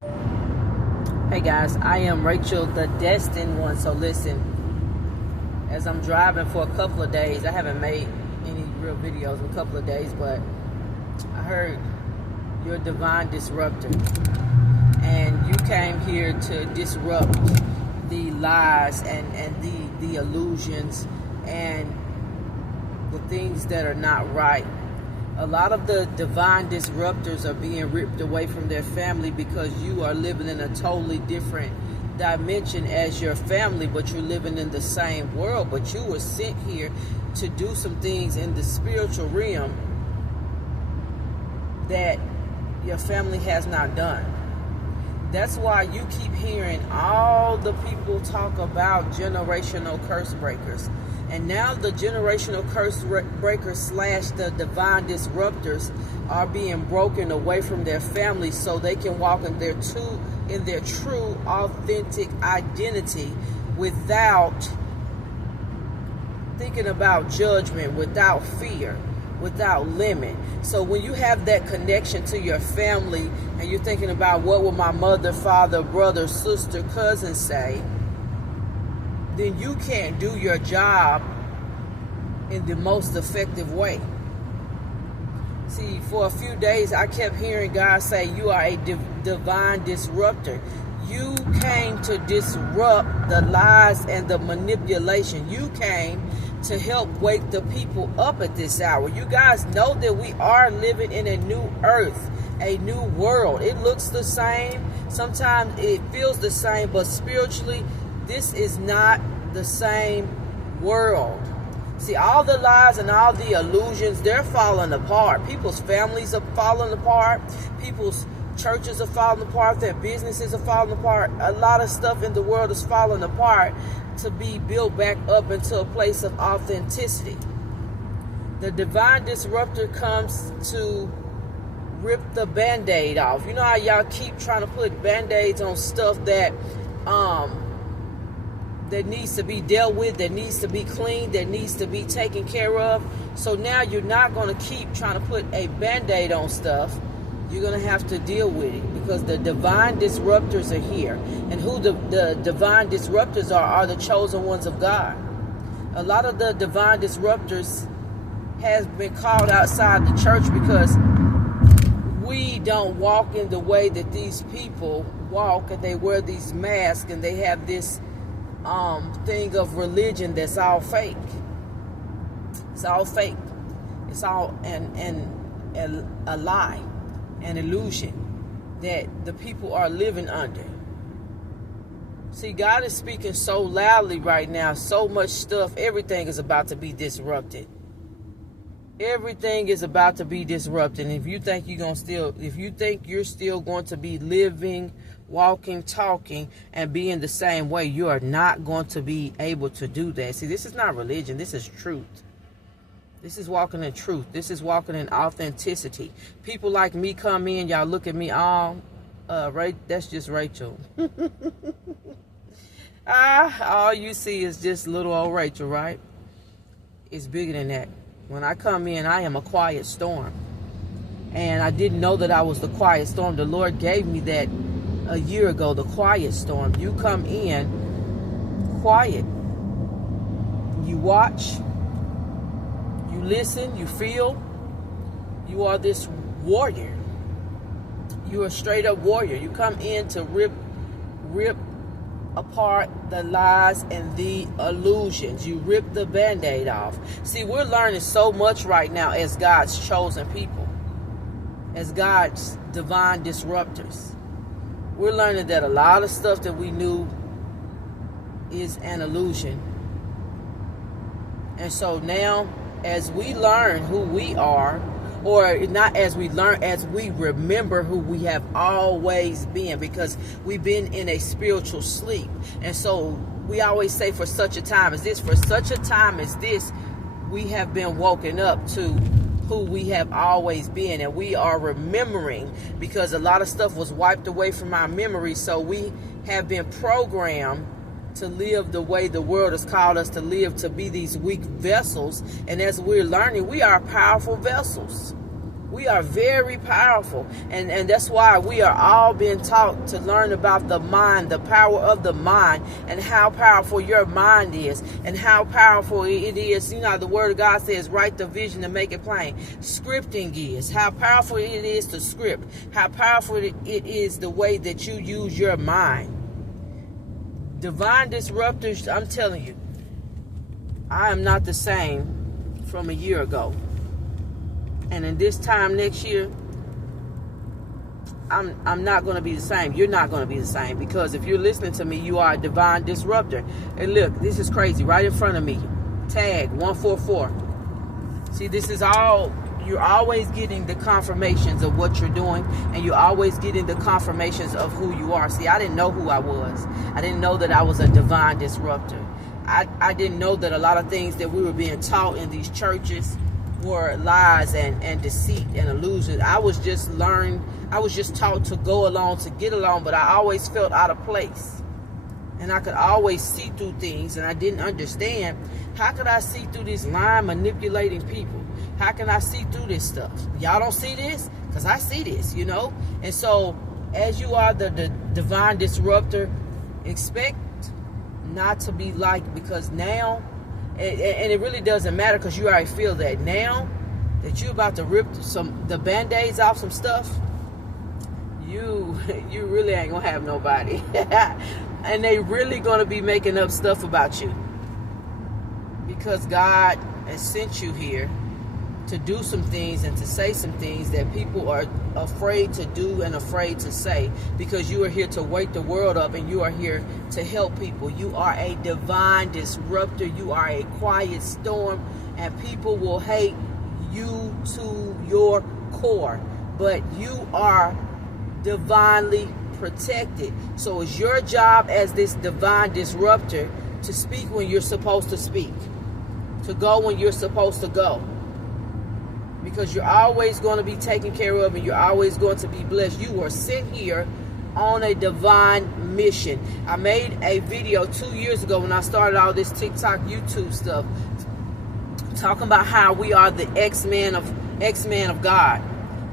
Hey guys, I am Rachel, the destined one. So listen, as I'm driving for a couple of days, I haven't made any real videos in a couple of days, but I heard you're a divine disruptor, and you came here to disrupt the lies and the illusions and the things that are not right. A lot of the divine disruptors are being ripped away from their family because you are living in a totally different dimension as your family, but you're living in the same world. But you were sent here to do some things in the spiritual realm that your family has not done. That's why you keep hearing all the people talk about generational curse breakers. And now the generational curse breakers / the divine disruptors are being broken away from their families so they can walk in their true, authentic identity without thinking about judgment, without fear, without limit. So when you have that connection to your family and you're thinking about what will my mother, father, brother, sister, cousin say, then you can't do your job in the most effective way. See, for a few days, I kept hearing God say, you are a divine disruptor. You came to disrupt the lies and the manipulation. You came to help wake the people up at this hour. You guys know that we are living in a new earth, a new world. It looks the same. Sometimes it feels the same, but spiritually, this is not the same world. See, all the lies and all the illusions, they're falling apart. People's families are falling apart. People's churches are falling apart. Their businesses are falling apart. A lot of stuff in the world is falling apart to be built back up into a place of authenticity. The divine disruptor comes to rip the Band-Aid off. You know how y'all keep trying to put Band-Aids on stuff that needs to be dealt with, that needs to be cleaned, that needs to be taken care of. So now you're not going to keep trying to put a Band-Aid on stuff. You're going to have to deal with it because the divine disruptors are here. And who the divine disruptors are the chosen ones of God. A lot of the divine disruptors has been called outside the church because we don't walk in the way that these people walk, and they wear these masks and they have this thing of religion that's all fake. It's all fake. It's all a lie, an illusion that the people are living under. See, God is speaking so loudly right now, so much stuff, everything is about to be disrupted. Everything is about to be disrupted. And if you think you're still going to be living, walking, talking, and being the same way, you are not going to be able to do that. See, this is not religion. This is truth. This is walking in truth. This is walking in authenticity. People like me come in, y'all look at me, that's just Rachel. All you see is just little old Rachel, right? It's bigger than that. When I come in, I am a quiet storm. And I didn't know that I was the quiet storm. The Lord gave me that a year ago, the quiet storm. You come in quiet. You watch. You listen. You feel. You are this warrior. You are a straight up warrior. You come in to rip apart the lies and the illusions. You rip the Band-Aid off. See, we're learning so much right now as God's chosen people, as God's divine disruptors. We're learning that a lot of stuff that we knew is an illusion. And so now, as we learn who we are, or not as we learn, as we remember who we have always been, because we've been in a spiritual sleep. And so we always say, for such a time as this, we have been woken up to who we have always been, and we are remembering, because a lot of stuff was wiped away from our memory. So we have been programmed to live the way the world has called us to live, to be these weak vessels. And as we're learning, we are powerful vessels. We are very powerful, and that's why we are all being taught to learn about the mind, the power of the mind, and how powerful your mind is, and how powerful it is. You know, the Word of God says, write the vision and make it plain. Scripting is how powerful it is to script, how powerful it is the way that you use your mind. Divine disruptors, I'm telling you, I am not the same from a year ago. And in this time next year, I'm not going to be the same. You're not going to be the same, because if you're listening to me, you are a divine disruptor. And look, this is crazy. Right in front of me, tag 144. See, this is all, you're always getting the confirmations of what you're doing, and you're always getting the confirmations of who you are. See, I didn't know who I was. I didn't know that I was a divine disruptor. I didn't know that a lot of things that we were being taught in these churches were lies and deceit and illusion. I was just taught to go along, to get along, but I always felt out of place. And I could always see through things, and I didn't understand, how could I see through these lying, manipulating people? How can I see through this stuff? Y'all don't see this? Because I see this, you know? And so, as you are the divine disruptor, expect not to be liked, because now, and it really doesn't matter, because you already feel that now that you're about to rip the band-aids off some stuff, you really ain't gonna have nobody. And they really gonna be making up stuff about you, because God has sent you here to do some things and to say some things that people are afraid to do and afraid to say, because you are here to wake the world up, and you are here to help people. You are a divine disruptor. You are a quiet storm, and people will hate you to your core, but you are divinely protected. So it's your job as this divine disruptor to speak when you're supposed to speak, to go when you're supposed to go, because you're always going to be taken care of, and you're always going to be blessed. You are sent here on a divine mission. I made a video 2 years ago when I started all this TikTok, YouTube stuff, talking about how we are the X-Men of God.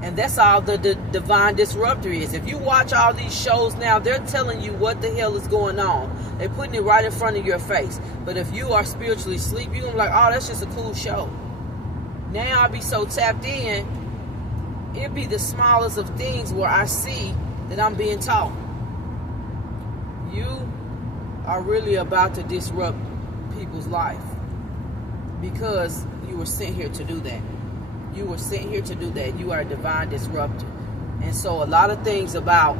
And that's all the divine disruptor is. If you watch all these shows now, they're telling you what the hell is going on. They're putting it right in front of your face. But if you are spiritually asleep, you're going to be like, oh, that's just a cool show. Now I be so tapped in, it be the smallest of things where I see that I'm being taught. You are really about to disrupt people's life, because you were sent here to do that. You were sent here to do that. You are a divine disruptor. And so a lot of things about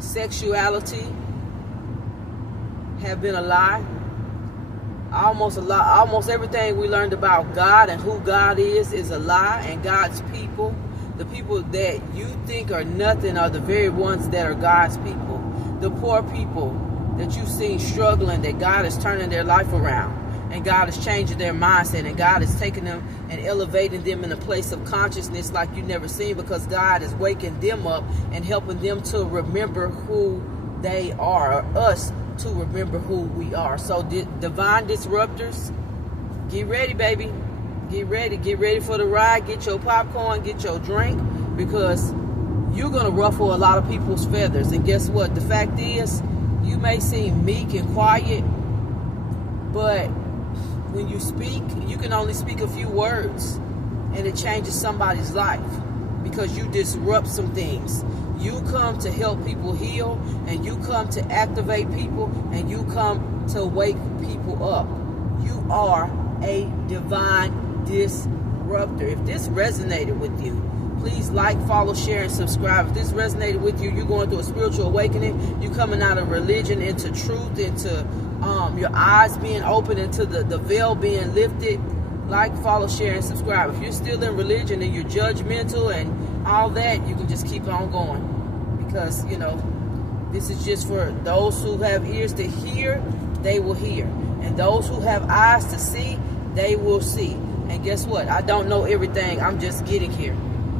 sexuality have been a lie. Almost everything we learned about God and who God is a lie. And God's people, the people that you think are nothing, are the very ones that are God's people. The poor people that you've seen struggling, that God is turning their life around, and God is changing their mindset, and God is taking them and elevating them in a place of consciousness like you've never seen, because God is waking them up and helping them to remember who they are, or us to remember who we are. So divine disruptors, get ready, baby. Get ready for the ride. Get your popcorn, get your drink, because you're going to ruffle a lot of people's feathers. And guess what? The fact is, you may seem meek and quiet, but when you speak, you can only speak a few words, and it changes somebody's life, because you disrupt some things. You come to help people heal, and you come to activate people, and you come to wake people up. You are a divine disruptor. If this resonated with you, please like, follow, share, and subscribe. If this resonated with you, you're going through a spiritual awakening, you're coming out of religion into truth, into your eyes being open, into the veil being lifted. Like, follow, share, and subscribe. If you're still in religion and you're judgmental and all that, you can just keep on going, because, you know, this is just for those who have ears to hear, they will hear. And those who have eyes to see, they will see. And guess what? I don't know everything. I'm just getting here.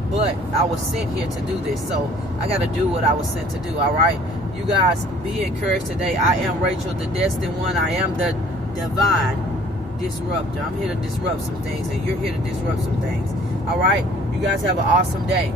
But I was sent here to do this, so I got to do what I was sent to do, all right? You guys be encouraged today. I am Rachel, the Destined One. I am the divine disruptor. I'm here to disrupt some things, and you're here to disrupt some things. All right? You guys have an awesome day.